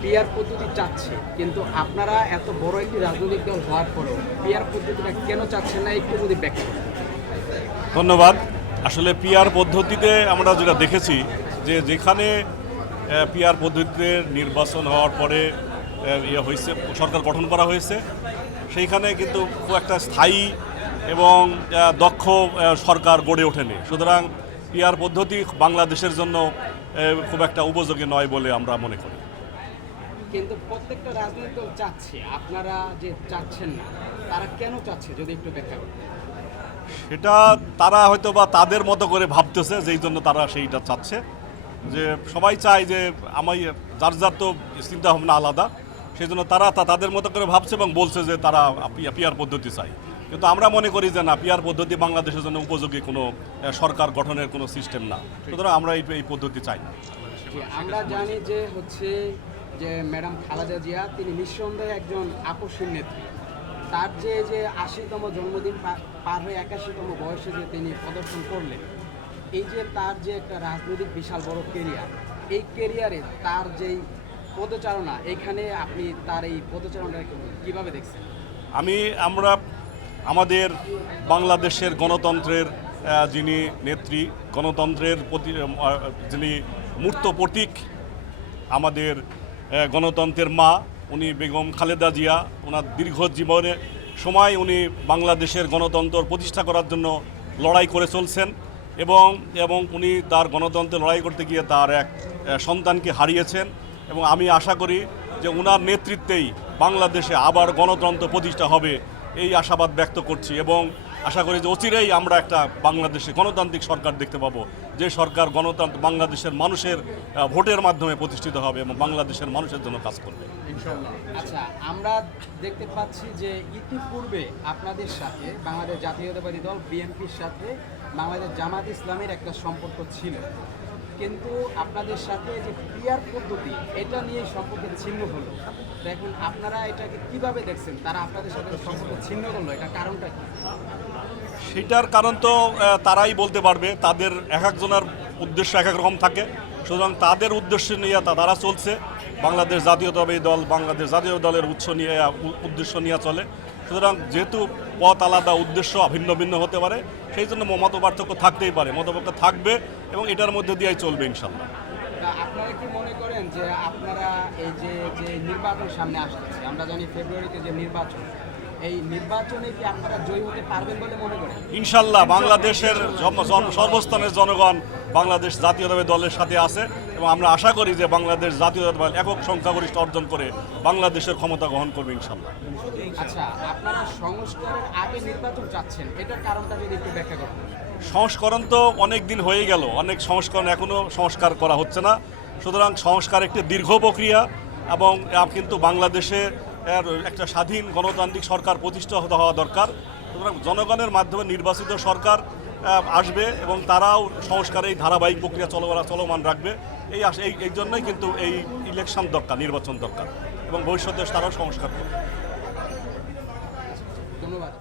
PR পদ্ধতি চাচ্ছে, কিন্তু আপনারা এত বড় একটি রাজনৈতিক দল হওয়ার পরেও পিআর পদ্ধতিটা কেন চাচ্ছেন না, একটু যদি ব্যাখ্যা করেন। ধন্যবাদ। আসলে পিআর পদ্ধতিতে আমরা যেটা দেখেছি যে যেখানে পিআর পদ্ধতিতে নির্বাচন হওয়ার পরে হয়েছে, সরকার গঠন করা হয়েছে, সেইখানে কিন্তু খুব একটা স্থায়ী এবং দক্ষ সরকার গড়ে ওঠেনি। সুতরাং পিআর পদ্ধতি বাংলাদেশের জন্য খুব একটা উপযোগী নয় বলে আমরা মনে করি। কিন্তু প্রত্যেকটা রাজনৈতিক দল চাচ্ছে, আপনারা যে চাচ্ছেন না, তারা কেন চাচ্ছে যদি একটু ব্যাখ্যা করতেন। সেটা তারা হয়তো বা তাদের মতো করে ভাবতেছে, যেই জন্য তারা সেইটা চাচ্ছে। যে সবাই চায় যে যার যার তো চিন্তা ভাবনা আলাদা, সেই জন্য তারা তাদের মতো করে ভাবছে এবং বলছে যে তারা পিআর পদ্ধতি চায়। কিন্তু আমরা মনে করি যে না, পিআর পদ্ধতি বাংলাদেশের জন্য উপযোগী কোনো সরকার গঠনের কোনো সিস্টেম না। সুতরাং আমরা এই পদ্ধতি চাই না। আমরা জানি যে যে ম্যাডাম খালেদা জিয়া, তিনি নিঃসন্দেহে একজন আকর্ষণ নেত্রী। তার যে ৮০তম জন্মদিন পার হয়ে ৮১তম বয়সে যে তিনি প্রদর্শন করলেন, এই যে তার যে একটা রাজনৈতিক বিশাল বড় কেরিয়ার, এই কেরিয়ারে তার যেই পদচারণা, এইখানে আপনি তার এই পদচারণা কীভাবে দেখছেন? আমরা আমাদের বাংলাদেশের গণতন্ত্রের যিনি নেত্রী, গণতন্ত্রের যিনি মূর্ত প্রতীক, আমাদের গণতন্ত্রের মা, উনি বেগম খালেদা জিয়া, ওনার দীর্ঘ জীবনে সময় উনি বাংলাদেশের গণতন্ত্র প্রতিষ্ঠা করার জন্য লড়াই করে চলছেন এবং উনি তার গণতন্ত্রে লড়াই করতে গিয়ে তার এক সন্তানকে হারিয়েছেন। এবং আমি আশা করি যে ওনার নেতৃত্বেই বাংলাদেশে আবার গণতন্ত্র প্রতিষ্ঠা হবে, এই আশাবাদ ব্যক্ত করছি। এবং আশা করি যে অচিরেই আমরা একটা বাংলাদেশে গণতান্ত্রিক সরকার দেখতে পাবো, যে সরকার গণতন্ত্র বাংলাদেশের মানুষের ভোটের মাধ্যমে প্রতিষ্ঠিত হবে এবং বাংলাদেশের মানুষের জন্য কাজ করবে ইনশাআল্লাহ। আচ্ছা, আমরা দেখতে পাচ্ছি যে ইতিপূর্বে আপনাদের সাথে বাংলাদেশ জাতীয়তাবাদী দল বিএনপির সাথে বাংলাদেশ জামাত ইসলামের একটা সম্পর্ক ছিল, কিন্তু আপনাদের সাথে যে পিআর পদ্ধতি, এটা নিয়ে সম্পর্কের ছিন্ন হলো। দেখুন, আপনারা এটাকে কিভাবে দেখছেন? তারা আপনাদের সাথে সম্পর্ক ছিন্ন করলো, এটা কারণটা কি? সেটার কারণ তো তারাই বলতে পারবে। তাদের এক একজনের উদ্দেশ্য এক এক রকম থাকে। সুতরাং তাদের উদ্দেশ্য নিয়ে তারা চলছে। বাংলাদেশ জাতীয়তাবাদী দল বাংলাদেশ জাতীয় দলের উদ্দেশ্য নিয়ে চলে। সুতরাং যেহেতু পথ আলাদা, উদ্দেশ্য ভিন্ন ভিন্ন হতে পারে, সেই জন্য মত পার্থক্য থাকতেই পারে, মতপার্থক্য থাকবে এবং এটার মধ্যে দিয়েই চলবে ইনশাল্লাহ। আপনারা কি মনে করেন যে আপনারা এই যে নির্বাচন সামনে আসতেছে, আমরা জানি ফেব্রুয়ারিতে যে নির্বাচন, এই নির্বাচনে কি আপনারা জয়ী হতে পারবেন বলে মনে করেন? ইনশাল্লাহ বাংলাদেশের সর্বস্তরের জনগণ বাংলাদেশ জাতীয়তাবাদী দলের সাথে আছে এবং আমরা আশা করি যে বাংলাদেশ জাতীয়তাবাদী দল একক সংখ্যাগরিষ্ঠ অর্জন করে বাংলাদেশের ক্ষমতা গ্রহণ করবে ইনশাল্লাহ। আচ্ছা, আপনারা সংস্কারের আগে নির্বাচন চাচ্ছেন, এটার কারণটা যদি একটু ব্যাখ্যা করতেন। সংস্করণ তো অনেক দিন হয়ে গেল, অনেক সংস্করণ এখনও সংস্কার করা হচ্ছে না। সুতরাং সংস্কার একটি দীর্ঘ প্রক্রিয়া এবং কিন্তু বাংলাদেশে একটা স্বাধীন গণতান্ত্রিক সরকার প্রতিষ্ঠা হওয়া দরকার। সুতরাং জনগণের মাধ্যমে নির্বাচিত সরকার আসবে এবং তারাও সংস্কারের এই ধারাবাহিক প্রক্রিয়া চলমান রাখবে। এই জন্যই কিন্তু এই ইলেকশন দরকার, নির্বাচন দরকার এবং ভবিষ্যতে তারাও সংস্কার করবে। ধন্যবাদ।